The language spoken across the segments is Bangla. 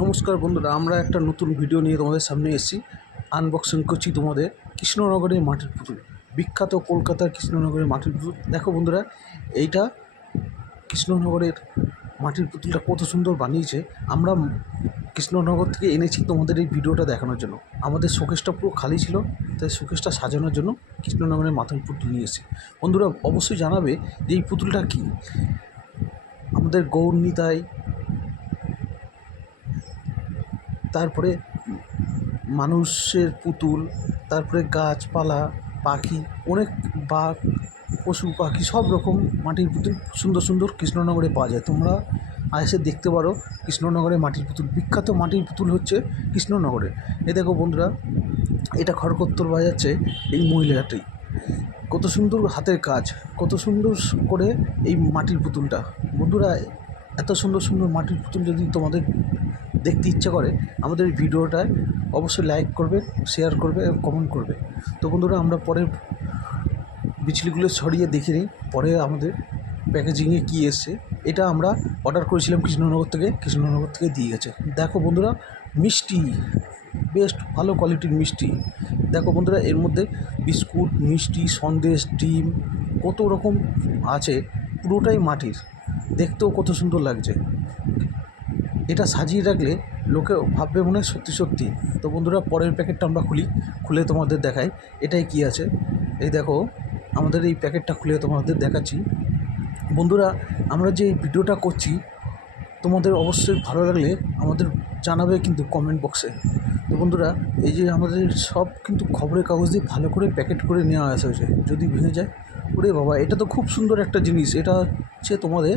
নমস্কার বন্ধুরা, আমরা একটা নতুন ভিডিও নিয়ে তোমাদের সামনে এসেছি। আনবক্সিং করছি তোমাদের কৃষ্ণনগরের মাটির পুতুল। বিখ্যাত কলকাতার কৃষ্ণনগরের মাটির পুতুল। দেখো বন্ধুরা, এইটা কৃষ্ণনগরের মাটির পুতুলটা কত সুন্দর বানিয়েছে। আমরা কৃষ্ণনগর থেকে এনেছি তোমাদের এই ভিডিওটা দেখানোর জন্য। আমাদের শোকেসটা পুরো খালি ছিল, তাই শোকেসটা সাজানোর জন্য কৃষ্ণনগরের মাটির পুতুল নিয়ে এসেছি। বন্ধুরা, অবশ্যই জানাবে যে এই পুতুলটা কী। আমাদের গৌর তারপরে মানুষের পুতুল, তারপরে গাছপালা, পাখি, অনেক বাঘ, পশু, পাখি সব রকম মাটির পুতুল সুন্দর সুন্দর কৃষ্ণনগরে পাওয়া যায়। তোমরা এসে দেখতে পারো কৃষ্ণনগরে মাটির পুতুল। বিখ্যাত মাটির পুতুল হচ্ছে কৃষ্ণনগরে। এ দেখো বন্ধুরা, এটা খড়গত্তর বাজাচ্ছে এই মহিলাটি। কত সুন্দর হাতের কাজ, কত সুন্দর করে এই মাটির পুতুলটা। বন্ধুরা, এত সুন্দর সুন্দর মাটির পুতুল যদি তোমাদের দেখতে ইচ্ছা করে, আমাদের এই ভিডিওটায় অবশ্যই লাইক করবে শেয়ার করবে এবং কমেন্ট করবে। তো বন্ধুরা, আমরা পরে বিচলিগুলো ছড়িয়ে দেখে নিই, পরে আমাদের প্যাকেজিংয়ে কী এসছে। এটা আমরা অর্ডার করেছিলাম কৃষ্ণনগর থেকে কৃষ্ণনগর থেকে দিয়ে গেছে। দেখো বন্ধুরা, মিষ্টি বেস্ট ভালো কোয়ালিটির মিষ্টি। দেখো বন্ধুরা, এর মধ্যে বিস্কুট, মিষ্টি, সন্দেশ, ডিম, কত রকম আছে, পুরোটাই মাটির। দেখতেও কত সুন্দর লাগছে। এটা সাজিয়ে রাখলে লোকে ভাববে মনে হয় সত্যি সত্যি। তো বন্ধুরা, পরের প্যাকেটটা আমরা খুলি, খুলে তোমাদের দেখাই। এটাই কি আছে? এই দেখো, আমাদের এই প্যাকেটটা খুলে তোমাদের দেখাচ্ছি। বন্ধুরা, আমরা যে এই ভিডিওটা করছি, তোমাদের অবশ্যই ভালো লাগলে আমাদের জানাবে কিন্তু কমেন্ট বক্সে তো বন্ধুরা, এই যে আমাদের সব কিন্তু খবরের কাগজ দিয়ে ভালো করে প্যাকেট করে নেওয়া আসা হয়েছে যদি ভেঙে যায় ওরে বাবা, এটা তো খুব সুন্দর একটা জিনিস। এটা হচ্ছে তোমাদের,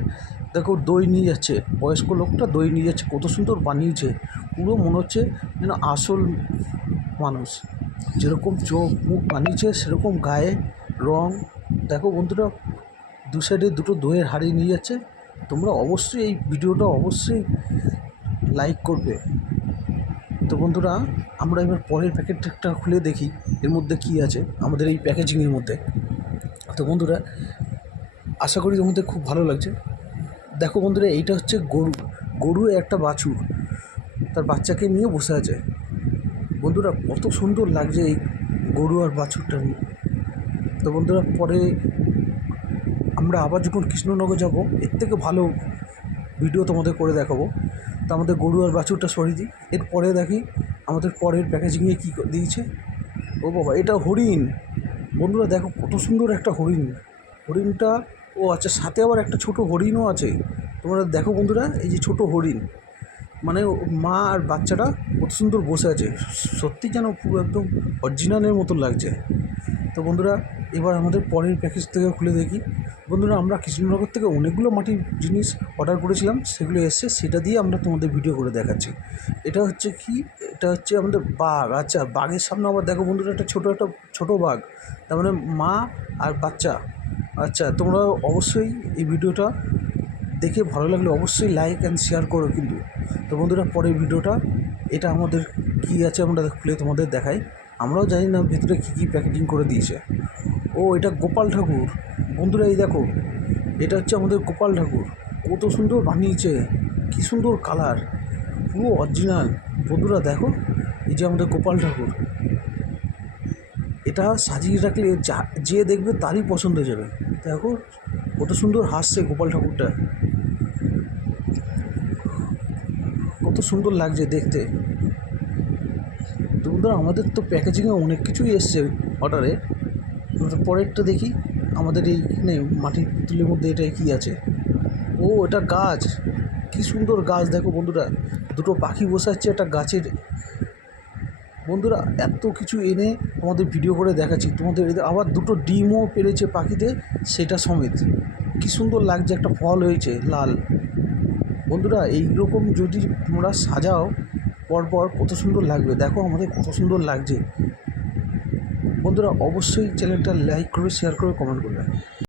দেখো দই নিয়ে যাচ্ছে, বয়স্ক লোকটা দই নিয়ে যাচ্ছে, কত সুন্দর বানিয়েছে। পুরো মনে হচ্ছে যেন আসল মানুষ। যেরকম চোখ মুখ বানিয়েছে, সেরকম গায়ে রং। দেখো বন্ধুরা, দু সাইডে দুটো দইয়ের হাড়ি নিয়ে যাচ্ছে। তোমরা অবশ্যই এই ভিডিওটা অবশ্যই লাইক করবে। তো বন্ধুরা, আমরা এবার পরের প্যাকেটটা খুলে দেখি, এর মধ্যে কি আছে? আমাদের এই প্যাকেজিংয়ের মধ্যে। তো বন্ধুরা, আশা করি তোমাদের খুব ভালো লাগছে। দেখো বন্ধুরা, এইটা হচ্ছে গরু গরু একটা বাছুর। তার বাচ্চাকে নিয়ে বসে আছে। বন্ধুরা, কত সুন্দর লাগছে এই গরু আর বাছুরটা নিয়ে। তো বন্ধুরা, পরে আমরা আবার যখন কৃষ্ণনগর যাব, এর থেকে ভালো ভিডিও তোমাদের করে দেখাবো। তো আমাদের গরু আর বাছুরটা সরিয়ে দিই। এরপরে দেখি আমাদের পরের প্যাকেজিংয়ে কী দিয়েছে। ও বাবা, এটা হরিণ। বন্ধুরা দেখো কত সুন্দর একটা হরিণ। হরিণটা, ও আচ্ছা সাথে আবার একটা ছোট হরিণও আছে। তোমরা দেখো বন্ধুরা, এই যে ছোট হরিণ। মানে মা আর বাচ্চাটা কত সুন্দর বসে আছে। সত্যি যেন পুরো একদম অরিজিনালের মতন লাগছে। তো বন্ধুরা এবার আমাদের পরের প্যাকেজ থেকে খুলে দেখি। বন্ধুরা, আমরা কৃষ্ণনগর থেকে অনেকগুলো মাটির জিনিস অর্ডার করেছিলাম, সেগুলো এসছে সেটা দিয়ে আমরা তোমাদের ভিডিও করে দেখাচ্ছি। এটা হচ্ছে কি? এটা হচ্ছে আমাদের বাঘ। আচ্ছা বাঘের সামনে আবার দেখো বন্ধুরা, একটা ছোটো একটা, ছোটো বাঘ। তার মানে মা আর বাচ্চা। আচ্ছা তোমরা অবশ্যই এই ভিডিওটা দেখে ভালো লাগলে অবশ্যই লাইক অ্যান্ড শেয়ার করো কিন্তু। তো বন্ধুরা, পরের ভিডিওটা, এটা আমাদের কী আছে আমরা খুলে তোমাদের দেখাই। আমরাও জানি না ভিতরে কী কী প্যাকেটিং করে দিয়েছে। ও, এটা গোপাল ঠাকুর। বন্ধুরা, এই দেখো, এটা হচ্ছে আমাদের গোপাল ঠাকুর। কত সুন্দর বানিয়েছে, কী সুন্দর কালার, পুরো অরিজিনাল বন্ধুরা, দেখো, এই যে আমাদের গোপাল ঠাকুর। এটা সাজিয়ে রাখলে যা, যে দেখবে তারই পছন্দ হয়ে যাবে। দেখো, কত সুন্দর হাসছে গোপাল ঠাকুরটা। কত সুন্দর লাগছে দেখতে। তো বন্ধুরা, আমাদের তো প্যাকেজিংয়ে অনেক কিছুই এসছে অর্ডারে পরেরটা দেখি, আমাদের এই এইখানে মাটির পুতুলের মধ্যে এটা কী আছে? ও, এটা গাছ। কি সুন্দর গাছ, দেখো বন্ধুরা। দুটো পাখি বসে আছে একটা গাছের। বন্ধুরা, এত কিছু এনে তোমাদের ভিডিও করে দেখাচ্ছি। তোমাদের আবার দুটো ডিমও পেরেছে পাখিতে, সেটা সমেত। কি সুন্দর লাগছে, একটা ফল হয়েছে, লাল। বন্ধুরা এই রকম যদি তোমরা সাজাও, পরপর কত সুন্দর লাগবে। দেখো আমাদের কত সুন্দর লাগছে। বন্ধুরা অবশ্যই চ্যানেলটা লাইক করবে শেয়ার করবে কমেন্ট করবে।